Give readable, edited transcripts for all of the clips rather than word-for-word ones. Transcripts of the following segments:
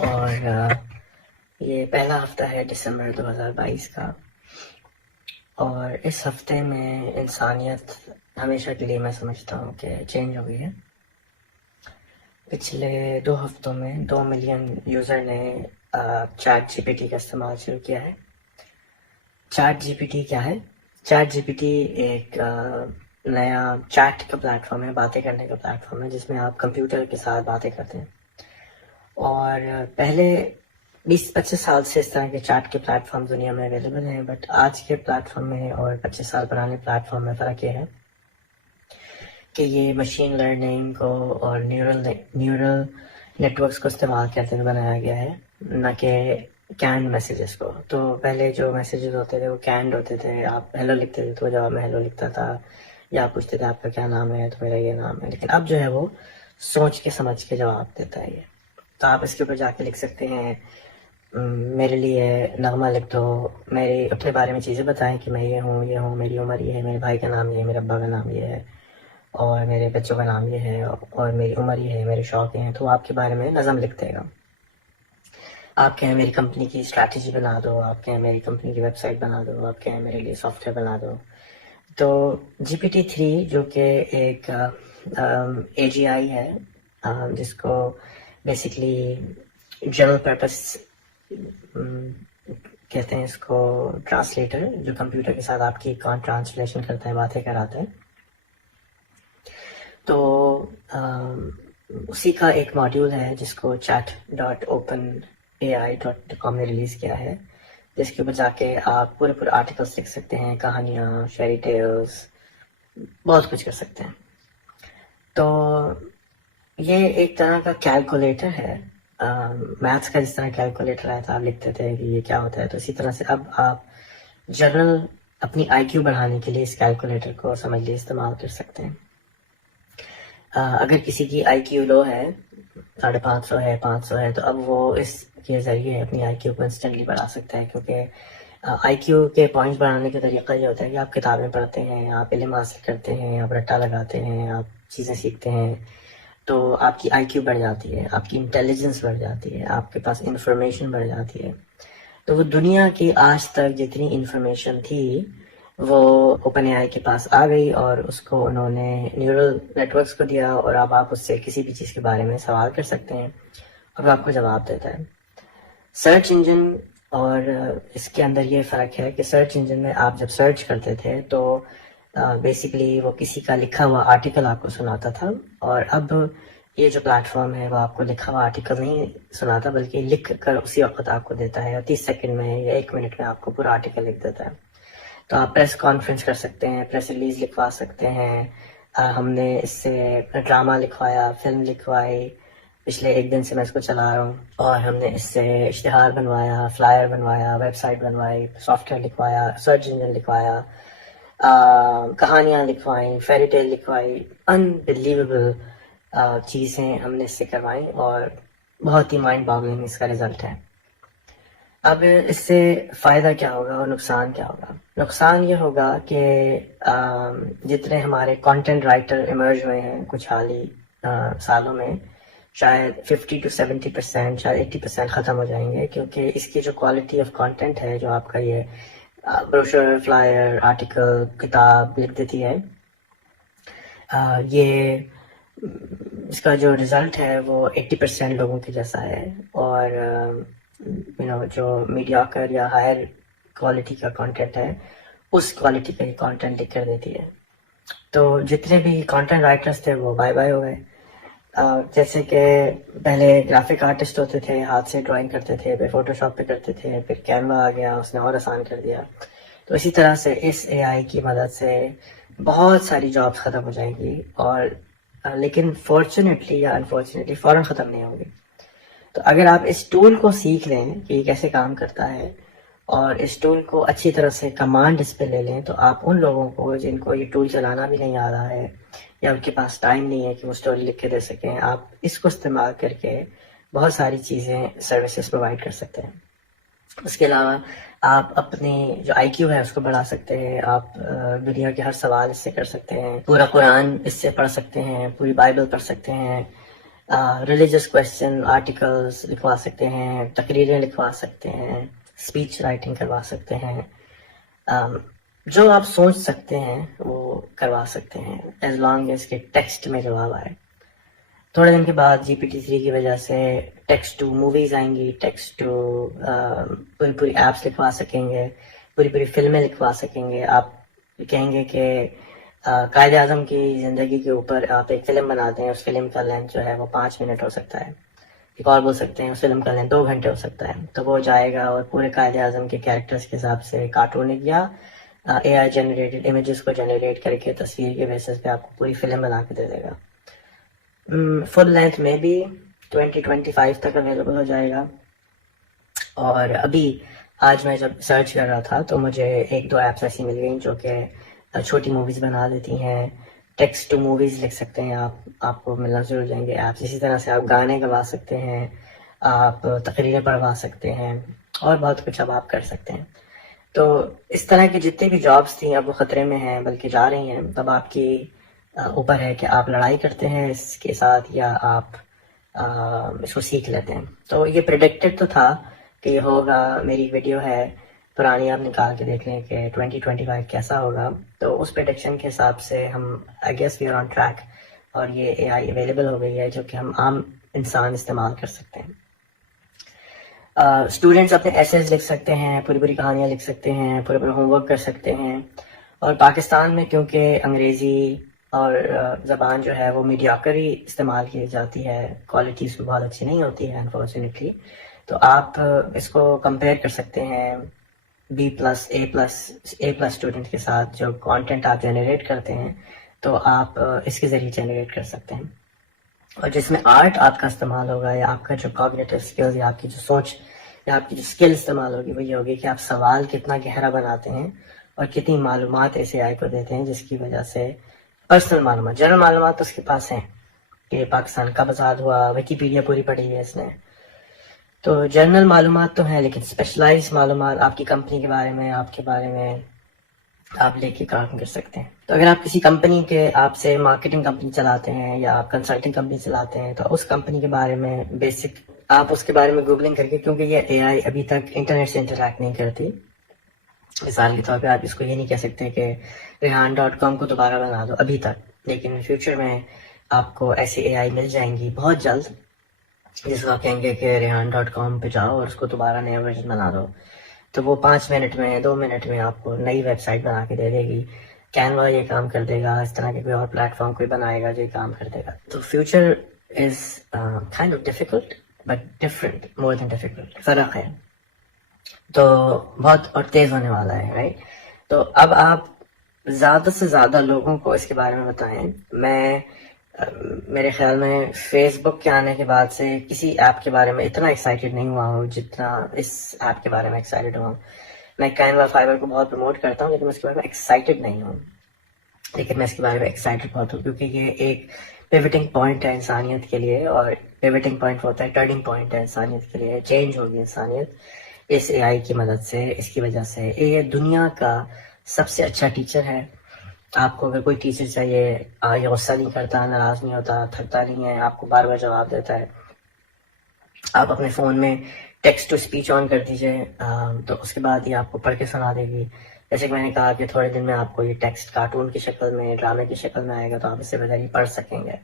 اور یہ پہلا ہفتہ ہے دسمبر 2022 کا، اور اس ہفتے میں انسانیت ہمیشہ کے لیے میں سمجھتا ہوں کہ چینج ہو گئی ہے۔ پچھلے 2 ہفتوں میں 2 ملین یوزر نے چیٹ جی پی ٹی کا استعمال شروع کیا ہے۔ چیٹ جی پی ٹی کیا ہے؟ چیٹ جی پی ٹی ایک نیا چیٹ کا پلیٹ فارم ہے، باتیں کرنے کا پلیٹ فارم ہے، جس میں آپ کمپیوٹر کے ساتھ باتیں کرتے ہیں۔ اور پہلے 20-25 سال سے اس طرح کے چیٹ کے پلیٹ فارم دنیا میں اویلیبل ہیں، بٹ آج کے پلیٹ فارم میں اور 25 سال پرانے پلیٹ فارم میں فرق یہ ہے کہ یہ مشین لرننگ کو اور نیورل نیٹورکس کو استعمال کرتے ہوئے بنایا گیا ہے، نہ کہ کینڈ میسیجز کو۔ تو پہلے جو میسیجز ہوتے تھے وہ کینڈ ہوتے تھے، آپ ہیلو لکھتے تھے تو جواب میں ہیلو لکھتا تھا، یا آپ پوچھتے تھے آپ کا کیا نام ہے تو میرا یہ نام ہے۔ لیکن اب جو ہے وہ سوچ کے سمجھ کے جواب دیتا ہے یہ۔ تو آپ اس کے اوپر جا کے لکھ سکتے ہیں میرے لیے نغمہ لکھ دو، میری اپنے بارے میں چیزیں بتائیں کہ میں یہ ہوں، میری عمر یہ ہے، میرے بھائی کا نام یہ ہے، میرے ابا کا نام یہ ہے، اور میرے بچوں کا نام یہ ہے، اور میری عمر یہ ہے، میرے شوق یہ ہیں۔ تو آپ کے بارے میں نظم لکھ دے گا۔ آپ کہیں میری کمپنی کی اسٹریٹجی بنا دو، آپ کہیں میری کمپنی کی ویب سائٹ بنا دو، آپ کہیں میرے لیے سافٹ ویئر بنا دو۔ تو جی پی ٹی 3 جو کہ ایک اے جی آئی ہے، جس کو بیسکلی جنرل پرپس کہتے ہیں، اس کو ٹرانسلیٹر، جو کمپیوٹر کے ساتھ آپ کی ٹرانسلیشن کرتا ہے، باتیں کراتا ہے۔ تو اسی کا ایک ماڈیول ہے جس کو chat.openai.com نے ریلیز کیا ہے، جس کے اوپر جا کے آپ پورے آرٹیکلس لکھ سکتے ہیں، کہانیاں، فیری ٹیلز، بہت کچھ کر سکتے ہیں۔ تو یہ ایک طرح کا کیلکولیٹر ہے، میتھس کا جس طرح کیلکولیٹر آیا تھا، آپ لکھتے تھے کہ یہ کیا ہوتا ہے، تو اسی طرح سے اب آپ جنرل اپنی آئی کیو بڑھانے کے لیے اس کیلکولیٹر کو سمجھ لیے استعمال کر سکتے ہیں۔ اگر کسی کی آئی کیو لو ہے، 550 ہے، 500 ہے، تو اب وہ اس کے ذریعے اپنی آئی کیو کو انسٹنٹلی بڑھا سکتا ہے، کیونکہ آئی کیو کے پوائنٹس بڑھانے کا طریقہ یہ ہوتا ہے کہ آپ کتابیں پڑھتے ہیں، آپ علم حاصل کرتے ہیں، آپ رٹا لگاتے ہیں، آپ چیزیں سیکھتے ہیں، تو آپ کی آئی کیو بڑھ جاتی ہے، آپ کی انٹیلیجنس بڑھ جاتی ہے، آپ کے پاس انفارمیشن بڑھ جاتی ہے۔ تو وہ دنیا کی آج تک جتنی انفارمیشن تھی وہ اوپن اے آئی کے پاس آ گئی، اور اس کو انہوں نے نیورل نیٹورکس کو دیا، اور اب آپ اس سے کسی بھی چیز کے بارے میں سوال کر سکتے ہیں اور وہ آپ کو جواب دیتا ہے۔ سرچ انجن اور اس کے اندر یہ فرق ہے کہ سرچ انجن میں آپ جب سرچ کرتے تھے تو بیسیکلی وہ کسی کا لکھا ہوا آرٹیکل آپ کو سناتا تھا، اور اب یہ جو پلیٹ فارم ہے وہ آپ کو لکھا ہوا آرٹیکل نہیں سناتا، بلکہ لکھ کر اسی وقت آپ کو دیتا ہے، اور 30 سیکنڈ میں یا 1 منٹ میں آپ کو پورا آرٹیکل لکھ دیتا ہے۔ تو آپ پریس کانفرنس کر سکتے ہیں، پریس ریلیز لکھوا سکتے ہیں۔ ہم نے اس سے ڈرامہ لکھوایا، فلم لکھوائی، پچھلے 1 دن سے میں اس کو چلا رہا ہوں، اور ہم نے اس سے اشتہار بنوایا، فلائر بنوایا، ویب سائٹ بنوائی، سافٹ ویئر لکھوایا، سرچ انجن لکھوایا، کہانیاں لکھوائیں، فیری ٹیل لکھوائی، انبلیویبل چیزیں ہم نے اس سے کروائیں، اور بہت ہی مائنڈ باگلنگ اس کا رزلٹ ہے۔ اب اس سے فائدہ کیا ہوگا اور نقصان کیا ہوگا؟ نقصان یہ ہوگا کہ جتنے ہمارے کانٹینٹ رائٹر ایمرج ہوئے ہیں کچھ حال ہی سالوں میں، شاید 50 to 70%، شاید 80% ختم ہو جائیں گے، کیونکہ اس کی جو کوالٹی آف کانٹینٹ ہے، جو آپ کا یہ بروشر، فلائر، آرٹیکل، کتاب لکھ دیتی ہے، یہ اس کا جو رزلٹ ہے وہ 80% لوگوں کے جیسا ہے، اور جو میڈیاکر یا ہائر کوالٹی کا کانٹینٹ ہے اس کوالٹی کا ہی کانٹینٹ لکھ کر دیتی ہے۔ تو جتنے بھی کانٹینٹ رائٹرز تھے وہ بائے بائے ہو گئے۔ جیسے کہ پہلے گرافک آرٹسٹ ہوتے تھے، ہاتھ سے ڈرائنگ کرتے تھے، پھر فوٹو شاپ پہ کرتے تھے، پھر کینوا آ گیا، اس نے اور آسان کر دیا۔ تو اسی طرح سے اس اے آئی کی مدد سے بہت ساری جابس ختم ہو جائیں گی، اور لیکن فارچونیٹلی یا انفارچونیٹلی فوراً ختم نہیں ہوں گی۔ تو اگر آپ اس ٹول کو سیکھ لیں کہ یہ کیسے کام کرتا ہے، اور اس ٹول کو اچھی طرح سے کمانڈ اس پہ لے لیں، تو آپ ان لوگوں کو جن کو یہ ٹول چلانا بھی نہیں آ رہا ہے، یا ان کے پاس ٹائم نہیں ہے کہ وہ اسٹوری لکھ کے دے سکیں، آپ اس کو استعمال کر کے بہت ساری چیزیں، سروسز پرووائڈ کر سکتے ہیں۔ اس کے علاوہ آپ اپنی جو آئی کیو ہے اس کو بڑھا سکتے ہیں، آپ دنیا کے ہر سوال اس سے کر سکتے ہیں، پورا قرآن اس سے پڑھ سکتے ہیں، پوری بائبل پڑھ سکتے ہیں، ریلیجس کویشچن آرٹیکلس لکھوا سکتے ہیں، تقریریں لکھوا سکتے ہیں، اسپیچ رائٹنگ کروا سکتے ہیں، جو آپ سوچ سکتے ہیں وہ کروا سکتے ہیں ایز لانگ ایز کے ٹیکسٹ میں جواب آئے. تھوڑے دن کے بعد GPT-3 کی وجہ سے ٹیکسٹ ٹو موویز آئیں گی، ٹیکسٹ ٹو پوری ایپس لکھوا سکیں گے، پوری فلمیں لکھوا سکیں گے. آپ کہیں گے کہ قائد اعظم کی زندگی کے اوپر آپ ایک فلم بناتے ہیں، اس فلم کا لینتھ جو ہے وہ 5 منٹ ہو سکتا ہے. ایک اور بول سکتے ہیں اس فلم کا لینتھ 2 گھنٹے ہو سکتا ہے. تو وہ جائے گا اور پورے قائد اعظم کے کیریکٹرز کے حساب سے کارٹونک یا AI جنریٹڈ امیجز کو جنریٹ کر کے تصویر کے بیسس پہ آپ کو پوری فلم بنا کے دے دے گا. فل لینتھ میں بھی 2025 تک اویلیبل ہو جائے گا. اور ابھی آج میں جب سرچ کر رہا تھا تو مجھے 1-2 ایپس ایسی مل گئیں جو کہ چھوٹی موویز بنا دیتی ہیں. ٹیکسٹ ٹو موویز لکھ سکتے ہیں آپ کو ملنا ضرور جائیں گے ایپس. اسی طرح سے آپ گانے گوا سکتے ہیں، آپ تقریریں پڑھوا سکتے ہیں، اور بہت کچھ اب آپ کر سکتے ہیں. تو اس طرح کی جتنی بھی جابس تھیں اب وہ خطرے میں ہیں، بلکہ جا رہی ہیں. تب آپ کی اوپر ہے کہ آپ لڑائی کرتے ہیں اس کے ساتھ یا آپ اس کو سیکھ لیتے ہیں. تو یہ پریڈکٹڈ تو تھا کہ یہ ہوگا. میری ویڈیو ہے پرانی، آپ نکال کے دیکھ لیں کہ 2025 کیسا ہوگا. تو اس پریڈکشن کے حساب سے ہم I guess we are on track, اور یہ AI اویلیبل ہو گئی ہے جو کہ ہم عام انسان استعمال کر سکتے ہیں. اسٹوڈنٹس اپنے ایسیز لکھ سکتے ہیں، پوری کہانیاں لکھ سکتے ہیں، پورے ہوم ورک کر سکتے ہیں. اور پاکستان میں کیونکہ انگریزی اور زبان جو ہے وہ میڈیاکر ہی استعمال کی جاتی ہے، کوالٹی اس میں بہت اچھی نہیں ہوتی ہے انفارچونیٹلی. تو آپ اس کو کمپیئر کر سکتے ہیں B+، A+ اسٹوڈنٹ کے ساتھ. جو کانٹینٹ آپ جنریٹ کرتے ہیں تو آپ اس کے ذریعے جنریٹ کر سکتے ہیں. اور جس میں آرٹ آپ کا استعمال ہوگا، یا آپ کا جو کوگنیٹو اسکلز یا آپ کی جو سوچ یا آپ کی جو اسکل استعمال ہوگی وہ یہ ہوگی کہ آپ سوال کتنا گہرا بناتے ہیں اور کتنی معلومات ایسے AI کو دیتے ہیں جس کی وجہ سے پرسنل معلومات، جنرل معلومات تو اس کے پاس ہیں کہ پاکستان کب آزاد ہوا، ویکیپیڈیا پوری پڑھی ہے اس نے. تو جنرل معلومات تو ہیں، لیکن اسپیشلائز معلومات آپ کی کمپنی کے بارے میں، آپ کے بارے میں آپ لے کے کام کر سکتے ہیں. تو اگر آپ کسی کمپنی کے، آپ سے مارکیٹنگ کمپنی چلاتے ہیں یا آپ کنسلٹنگ کمپنی چلاتے ہیں، تو اس کمپنی کے بارے میں بیسک آپ اس کے بارے میں گوگلنگ کر کے، کیونکہ یہ AI ابھی تک انٹرنیٹ سے انٹریکٹ نہیں کرتی. مثال کے طور پہ آپ اس کو یہ نہیں کہہ سکتے کہ rehan.com کو دوبارہ بنا دو ابھی تک، لیکن فیوچر میں آپ کو ایسی AI مل جائیں گی بہت جلد جس کو آپ کہیں گے کہ rehan.com پہ جاؤ اور اس کو دوبارہ نیا ورژن بنا دو. تو وہ 5 منٹ میں 2 منٹ میں آپ کو نئی ویب سائٹ بنا کے دے دے گی. کینوا یہ کام کر دے گا، اس طرح کے کوئی اور پلیٹ فارم کوئی بنائے گا جو یہ کام کر دے گا. تو future is kind of difficult but different, more than difficult, فرق ہے. تو بہت اور تیز ہونے والا ہے، رائٹ. تو اب آپ زیادہ سے زیادہ لوگوں کو اس کے بارے میں بتائیں. میں میرے خیال میں فیس بک کے آنے کے بعد سے کسی ایپ کے بارے میں اتنا ایکسائٹیڈ نہیں ہوا ہوں جتنا اس ایپ کے بارے میں ایکسائٹیڈ ہوا ہوں. میں کینوا فائبر کو بہت پروموٹ کرتا ہوں لیکن اس کے بارے میں ایکسائٹیڈ نہیں ہوں. لیکن میں اس کے بارے میں ایکسائٹیڈ بہت ہوں کیونکہ یہ ایک پیوٹنگ پوائنٹ ہے انسانیت کے لیے، اور پیوٹنگ پوائنٹ ہوتا ہے، ٹرننگ پوائنٹ ہے انسانیت کے لیے. چینج ہوگی انسانیت اس AI کی مدد سے. اس کی وجہ سے یہ دنیا کا سب سے اچھا ٹیچر ہے. آپ کو اگر کوئی ٹیچر چاہیے، یہ غصہ نہیں کرتا، ناراض نہیں ہوتا، تھکتا نہیں ہے، آپ کو بار بار جواب دیتا ہے. آپ اپنے فون میں ٹیکسٹ ٹو اسپیچ آن کر دیجئے، تو اس کے بعد یہ آپ کو پڑھ کے سنا دے گی. جیسے کہ میں نے کہا کہ تھوڑے دن میں آپ کو یہ ٹیکسٹ کارٹون کی شکل میں، ڈرامے کی شکل میں آئے گا، تو آپ اس سے بغیر پڑھ سکیں گے.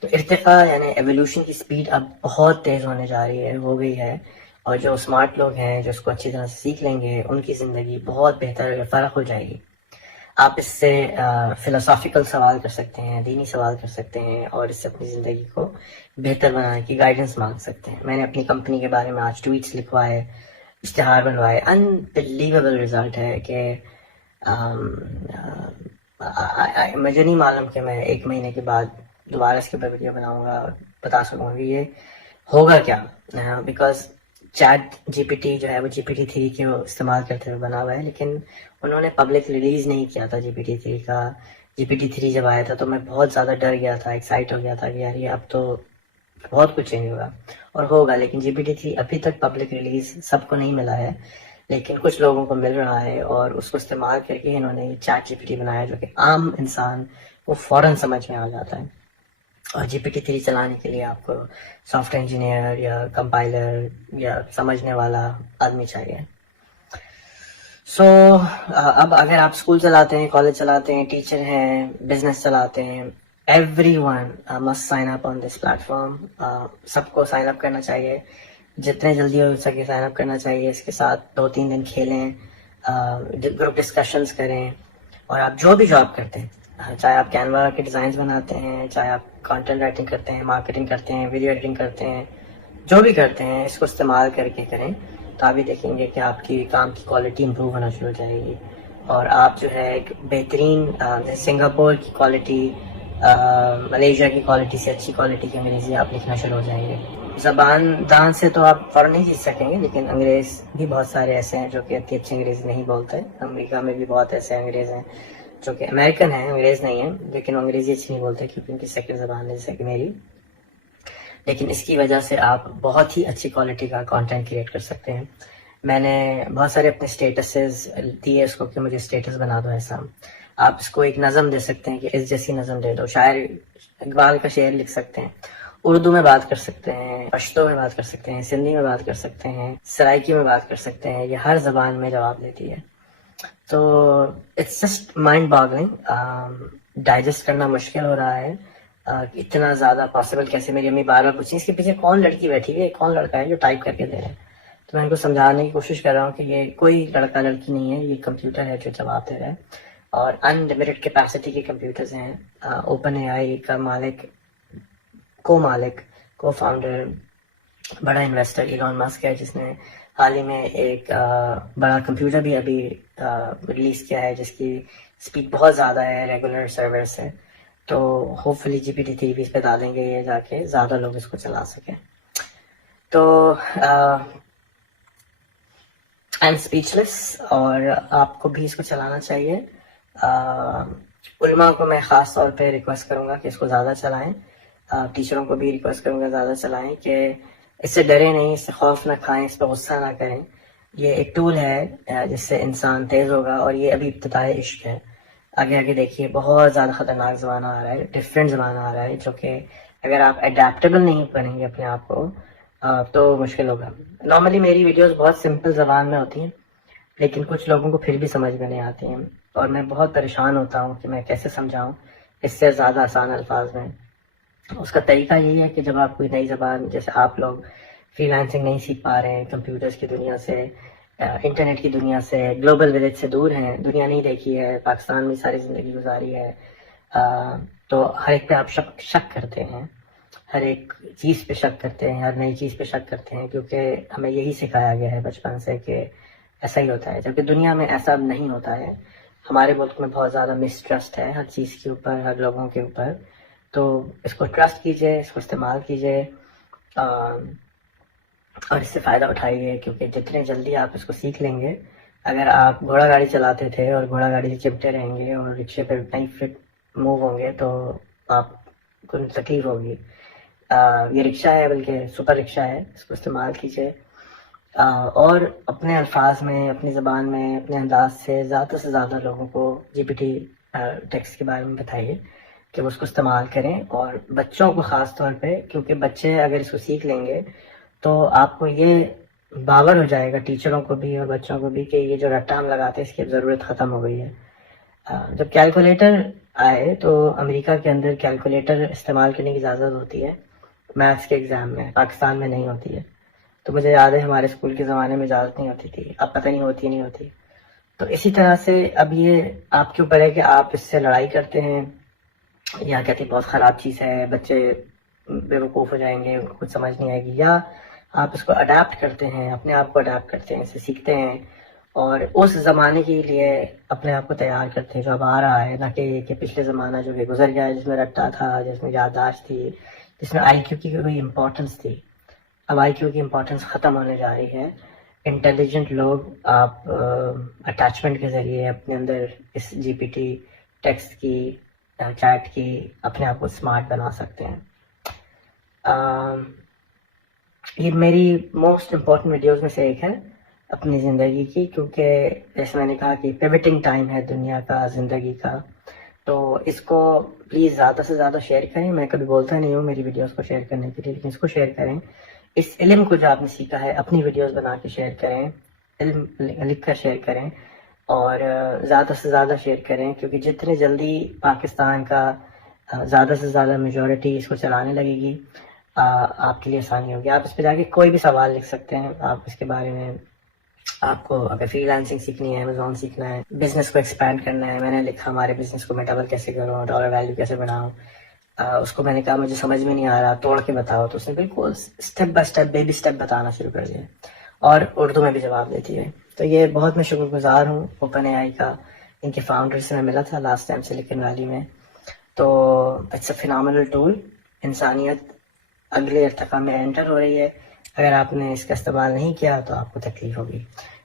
تو ارتقاء یعنی ایولیوشن کی سپیڈ اب بہت تیز ہونے جا رہی ہے، ہو گئی ہے. اور جو اسمارٹ لوگ ہیں جو اس کو اچھی طرح سے سیکھ لیں گے ان کی زندگی بہت بہتر فرق ہو جائے گی. آپ اس سے فلسافیکل سوال کر سکتے ہیں، دینی سوال کر سکتے ہیں، اور اس سے اپنی زندگی کو بہتر بنانے کی گائیڈنس مانگ سکتے ہیں. میں نے اپنی کمپنی کے بارے میں آج ٹویٹس لکھوائے، اشتہار بنوائے. انبلیویبل رزلٹ ہے کہ مجھے نہیں معلوم کہ میں 1 مہینے کے بعد دوبارہ اس کے اوپر ویڈیو بناؤں گا اور بتا سکوں گا یہ ہوگا کیا. بیکاز چیٹ GPT جو ہے وہ GPT-3 کے استعمال کرتے ہوئے بنا ہوا ہے، لیکن انہوں نے پبلک ریلیز نہیں کیا تھا GPT-3 کا. GPT-3 جب آیا تھا تو میں بہت زیادہ ڈر گیا تھا، ایکسائٹ ہو گیا تھا کہ یار یہ اب تو بہت کچھ چینج ہوگا، اور ہوگا. لیکن GPT-3 ابھی تک پبلک ریلیز سب کو نہیں ملا ہے، لیکن کچھ لوگوں کو مل رہا ہے، اور اس کو استعمال کر کے انہوں نے چیٹ GPT بنایا جو کہ عام انسان کو فوراً سمجھ میں آ جاتا ہے. اور GPT-3 چلانے کے لیے آپ کو سافٹ ویئر انجینئر یا کمپائلر یا سمجھنے والا آدمی چاہیے. سو اب اگر آپ اسکول چلاتے ہیں, کالج چلاتے ہیں, ٹیچر ہیں, بزنس چلاتے ہیں, every one must sign up on this platform فارم. سب کو سائن اپ کرنا چاہیے, جتنے جلدی ہو سکے سائن اپ کرنا چاہیے. اس کے ساتھ 2-3 دن کھیلیں, گروپ ڈسکشنز کریں. اور آپ جو بھی جاب کرتے ہیں, چاہے آپ کینوا کے ڈیزائنز بناتے ہیں, چاہے آپ کانٹینٹ رائٹنگ کرتے ہیں, مارکیٹنگ کرتے ہیں, ویڈیو ایڈیٹنگ کرتے ہیں, جو بھی کرتے ہیں اس کو استعمال کر کے کریں, تو آپ بھی دیکھیں گے کہ آپ کی کام کی کوالٹی امپروو ہونا شروع ہو جائے گی. اور آپ جو ہے ایک بہترین سنگاپور کی کوالٹی, ملیشیا کی کوالٹی سے اچھی کوالٹی کی انگریزی آپ لکھنا شروع ہو جائیں گے. زبان دان سے تو آپ فوراً نہیں جیت سکیں گے, لیکن انگریز بھی بہت سارے ایسے ہیں جو کہ اتنی اچھی انگریزی نہیں بولتے. امریکہ میں بھی بہت ایسے انگریز ہیں جو کہ امریکن ہیں, انگریز نہیں ہیں, لیکن وہ انگریزی اچھی نہیں بولتے کیونکہ ان کی سیکنڈ زبان ہے جیسے کہ میری. لیکن اس کی وجہ سے آپ بہت ہی اچھی کوالٹی کا کانٹینٹ کریٹ کر سکتے ہیں. میں نے بہت سارے اپنے اسٹیٹسز دیے اس کو کہ مجھے اسٹیٹس بنا دو ایسا. آپ اس کو ایک نظم دے سکتے ہیں کہ اس جیسی نظم دے دو. شاعر اقبال کا شعر لکھ سکتے ہیں, اردو میں بات کر سکتے ہیں, پشتو میں بات کر سکتے ہیں, سندھی میں بات کر سکتے ہیں, سرائکی میں بات کر سکتے ہیں. یہ ہر زبان میں جواب دیتی ہے. تو it's just mind boggling. Digest کرنا مشکل ہو رہا ہے, اتنا زیادہ پاسبل کیسے. میری امی بار بار پوچھی اس کے پیچھے کون لڑکی بیٹھی ہے, کون لڑکا ہے جو ٹائپ کر کے دے رہا ہے. تو میں ان کو سمجھانے کی کوشش کر رہا ہوں کہ یہ کوئی لڑکا لڑکی نہیں ہے, یہ کمپیوٹر ہے جو جواب دے رہا ہے. اور انلمیٹڈ کیپیسٹی کے کمپیوٹرز ہیں. اوپن اے آئی کا مالک, کو فاؤنڈر, بڑا انویسٹر ایلون مسک ہے, جس نے حال ہی میں ایک بڑا کمپیوٹر بھی ابھی ریلیز کیا ہے جس کی اسپیڈ بہت زیادہ ہے ریگولر سرور سے. تو ہوپ فلی GPT-3 بھی اس پہ ڈالیں گے یہ جا کے زیادہ لوگ اس کو چلا سکیں. تو آئی ایم اسپیچلیس, اور آپ کو بھی اس کو چلانا چاہیے. علماء کو میں خاص طور پہ ریکویسٹ کروں گا کہ اس کو زیادہ چلائیں. ٹیچروں کو بھی ریکویسٹ کروں گا زیادہ چلائیں, کہ اس سے ڈرے نہیں, اس سے خوف نہ کھائیں, اس پہ غصہ نہ کریں. یہ ایک ٹول ہے جس سے انسان تیز ہوگا, اور یہ ابھی ابتدائی عشق ہے. آگے آگے دیکھیے بہت زیادہ خطرناک زمانہ آ رہا ہے, ڈفرینٹ زمانہ آ رہا ہے, جو کہ اگر آپ اڈیپٹیبل نہیں کریں گے اپنے آپ کو تو مشکل ہوگا. نارملی میری ویڈیوز بہت سمپل زبان میں ہوتی ہیں, لیکن کچھ لوگوں کو پھر بھی سمجھ میں نہیں آتی ہیں, اور میں بہت پریشان ہوتا ہوں کہ میں کیسے سمجھاؤں اس سے زیادہ آسان الفاظ میں. اس کا طریقہ یہی ہے کہ جب آپ کوئی نئی زبان, جیسے آپ لوگ فری لانسنگ نہیں سیکھ پا رہے ہیں, کمپیوٹرز کی دنیا سے, انٹرنیٹ کی دنیا سے, گلوبل ولیج سے دور ہیں, دنیا نہیں دیکھی ہے, پاکستان میں ساری زندگی گزاری ہے, تو ہر ایک پہ آپ شک کرتے ہیں, ہر ایک چیز پہ شک کرتے ہیں, ہر نئی چیز پہ شک کرتے ہیں, کیونکہ ہمیں یہی سکھایا گیا ہے بچپن سے کہ ایسا ہی ہوتا ہے, جبکہ دنیا میں ایسا نہیں ہوتا ہے. ہمارے ملک میں بہت زیادہ مسٹرسٹ ہے ہر چیز کے اوپر, ہر لوگوں کے اوپر. تو اس کو ٹرسٹ کیجئے, اس کو استعمال کیجئے, اور اس سے فائدہ اٹھائیے, کیونکہ جتنے جلدی آپ اس کو سیکھ لیں گے. اگر آپ گھوڑا گاڑی چلاتے تھے اور گھوڑا گاڑی سے چپٹے رہیں گے اور رکشے پہ نہیں فٹ موو ہوں گے تو آپ کو تکلیف ہوگی. یہ رکشہ ہے, بلکہ سپر رکشہ ہے, اس کو استعمال کیجئے, اور اپنے الفاظ میں, اپنی زبان میں, اپنے انداز سے زیادہ لوگوں کو GPT ٹیکسٹ کے بارے میں بتائیے کہ وہ اس کو استعمال کریں. اور بچوں کو خاص طور پہ, کیونکہ بچے اگر اس کو سیکھ لیں گے تو آپ کو یہ باور ہو جائے گا, ٹیچروں کو بھی اور بچوں کو بھی, کہ یہ جو رٹا ہم لگاتے ہیں اس کی ضرورت ختم ہو گئی ہے. جب کیلکولیٹر آئے تو امریکہ کے اندر کیلکولیٹر استعمال کرنے کی اجازت ہوتی ہے میتھس کے ایگزام میں, پاکستان میں نہیں ہوتی ہے. تو مجھے یاد ہے ہمارے اسکول کے زمانے میں اجازت نہیں ہوتی تھی, اب پتہ نہیں ہوتی نہیں ہوتی. تو اسی طرح سے اب یہ آپ کے اوپر ہے کہ آپ اس سے لڑائی کرتے ہیں یا کہتے ہیں بہت خراب چیز ہے, بچے بے وقوف ہو جائیں گے, ان کو کچھ سمجھ نہیں آئے گی, یا آپ اس کو اڈاپٹ کرتے ہیں, اپنے آپ کو اڈاپٹ کرتے ہیں, اسے سیکھتے ہیں, اور اس زمانے کے لیے اپنے آپ کو تیار کرتے ہیں جو اب آ رہا ہے, نہ کہ پچھلے زمانہ جو کہ گزر گیا ہے, جس میں رٹا تھا, جس میں یادداشت تھی, جس میں IQ کی کوئی امپورٹنس تھی. اب IQ کی امپورٹنس ختم ہونے جا رہی ہے. انٹیلیجنٹ لوگ آپ اٹیچمنٹ کے ذریعے اپنے اندر اس GPT ٹیکسٹ کی, چیٹ کی, اپنے آپ کو اسمارٹ بنا سکتے ہیں. یہ میری موسٹ امپورٹنٹ ویڈیوز میں سے ایک ہے اپنی زندگی کی, کیونکہ جیسے میں نے کہا کہ پیوٹنگ ٹائم ہے دنیا کا, زندگی کا. تو اس کو پلیز زیادہ سے زیادہ شیئر کریں. میں کبھی بولتا نہیں ہوں میری ویڈیوز کو شیئر کرنے کے لیے، لیکن اس کو شیئر کریں. اس علم کو جو آپ نے سیکھا ہے اپنی ویڈیوز بنا کے شیئر کریں، علم لکھ کر شیئر کریں، اور زیادہ سے زیادہ شیئر کریں، کیونکہ جتنے جلدی پاکستان کا زیادہ سے زیادہ میجورٹی اس کو چلانے لگے گی، آپ کے لیے آسانی ہوگی. آپ اس پہ جا کے کوئی بھی سوال لکھ سکتے ہیں. آپ اس کے بارے میں، آپ کو اگر فری لانسنگ سیکھنی ہے، امیزون سیکھنا ہے، بزنس کو ایکسپینڈ کرنا ہے. میں نے لکھا ہمارے بزنس کو میں ڈبل کیسے کروں، ڈالر ویلیو کیسے بناؤں. اس کو میں نے کہا مجھے سمجھ میں نہیں آ رہا، توڑ کے بتاؤ. تو اس نے بالکل step by step, baby step بتانا شروع کر دیا، اور اردو میں بھی جواب دیتی ہے. تو یہ بہت میں شکر گزار ہوں اوپن اے آئی کا. ان کے فاؤنڈر سے میں ملا تھا لاسٹ ٹائم سلیکن ویلی میں. تو اٹس اے فینامنل ٹول. انسانیت اگلے ارتقا میں انٹر ہو رہی ہے. اگر آپ نے اس کا استعمال نہیں کیا تو آپ کو تکلیف ہوگی.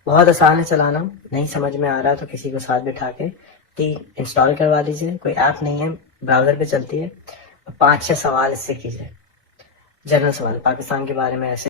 بہت آسان ہے چلانا. نہیں سمجھ میں آ رہا تو کسی کو ساتھ بٹھا کے انسٹال کروا لیجیے. کوئی ایپ نہیں ہے، براؤزر پہ چلتی ہے. 5-6 سوال اس سے کیجیے، جنرل سوال پاکستان کے بارے میں، ایسے